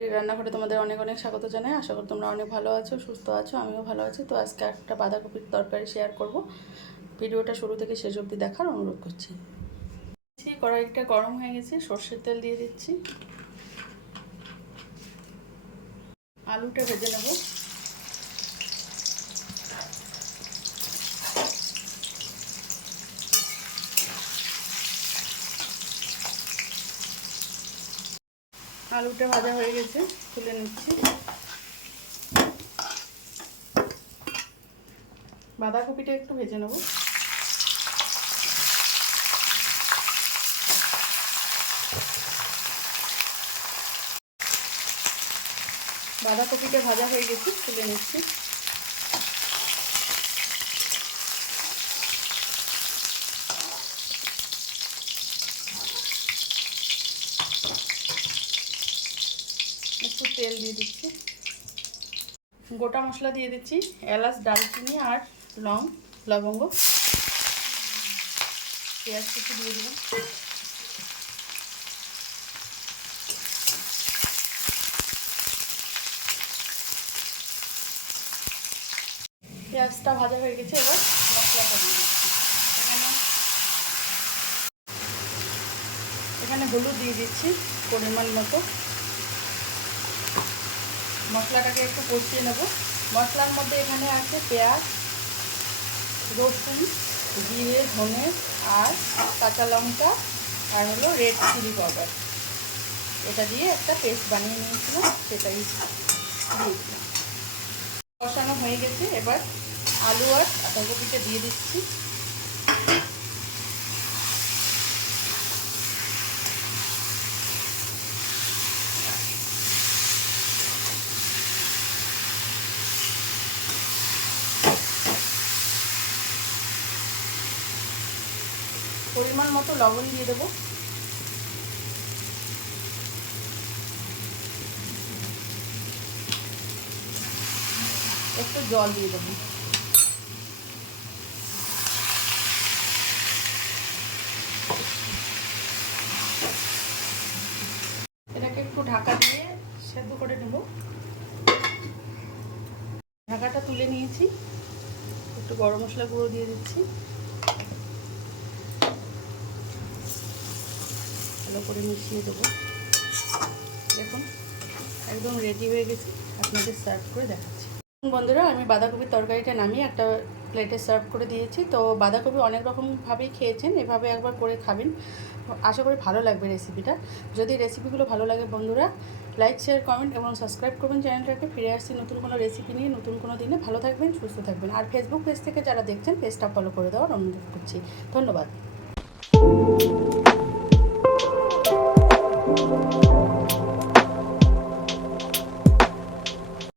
এই রান্নাঘরে তোমাদের অনেক অনেক স্বাগত জানাই। আশা করি তোমরা অনেক ভালো আছো, সুস্থ আছো, আমিও ভালো আছি। তো আজকে একটা বাঁধাকপির তরকারি শেয়ার করব। ভিডিওটা শুরু থেকে শেষ অবধি দেখার অনুরোধ করছি। কড়াইটা গরম হয়ে গেছে, সর্ষের তেল দিয়ে দিচ্ছি। আলুটা ভেজে নেব। আলুটা ভাজা হয়ে গেছে, তুলে নিচ্ছি। বাঁধাকপিটা একটু ভেজে নেব। বাঁধাকপিটা ভাজা হয়ে গেছে, তুলে নিচ্ছি। একটু তেল দিয়ে দিচ্ছি। গোটা মশলা দিয়ে দিচ্ছি, এলাচ, দারচিনি আর লবঙ্গ। পেঁয়াজ কুচি দিয়ে দেবো। পেঁয়াজটা ভাজা হয়ে গেছে, এবার মশলাটা দিয়ে দিচ্ছি। এখানে হলুদ দিয়ে দিচ্ছি পরিমাণ মতো। মশলাটাকে একটু কষিয়ে নেব। মশলার মধ্যে এখানে আছে পেঁয়াজ, রসুন, জিরে, ধনে আর কাঁচা লঙ্কা আর হলো রেড চিলি পাউডার। এটা দিয়ে একটা পেস্ট বানিয়ে নিয়েছিলাম, সেটাই দিয়েছিলাম। কষানো হয়ে গেছে, এবার আলু আর বাঁধাকপিটা দিয়ে দিচ্ছি। পরিমাণ মতো লবণ দিয়ে দেবো। একটু জল দিয়ে দেবো। এটাকে একটু ঢাকা দিয়ে সেদ্ধ করে নেব। ঢাকাটা তুলে নিয়েছি, একটু গরম মশলা গুঁড়ো দিয়ে দিচ্ছি। ভালো করে মিশিয়ে দেবো। দেখুন একদম রেডি হয়ে গেছে, আপনাদের সার্ভ করে দেখাচ্ছি। বন্ধুরা, আমি বাঁধাকপির তরকারিটা নামিয়ে একটা প্লেটে সার্ভ করে দিয়েছি। তো বাঁধাকপি অনেক রকমভাবেই খেয়েছেন, এভাবে একবার করে খাবেন, আশা করি ভালো লাগবে রেসিপিটা। যদি রেসিপিগুলো ভালো লাগে বন্ধুরা, লাইক, শেয়ার, কমেন্ট এবং সাবস্ক্রাইব করবেন চ্যানেলটাকে। ফিরে আসছি নতুন কোনো রেসিপি নিয়ে, নতুন কোনো দিনে। ভালো থাকবেন, সুস্থ থাকবেন। আর ফেসবুক পেজ থেকে যারা দেখছেন, পেজটা ফলো করে দেওয়ার অনুরোধ করছি। ধন্যবাদ।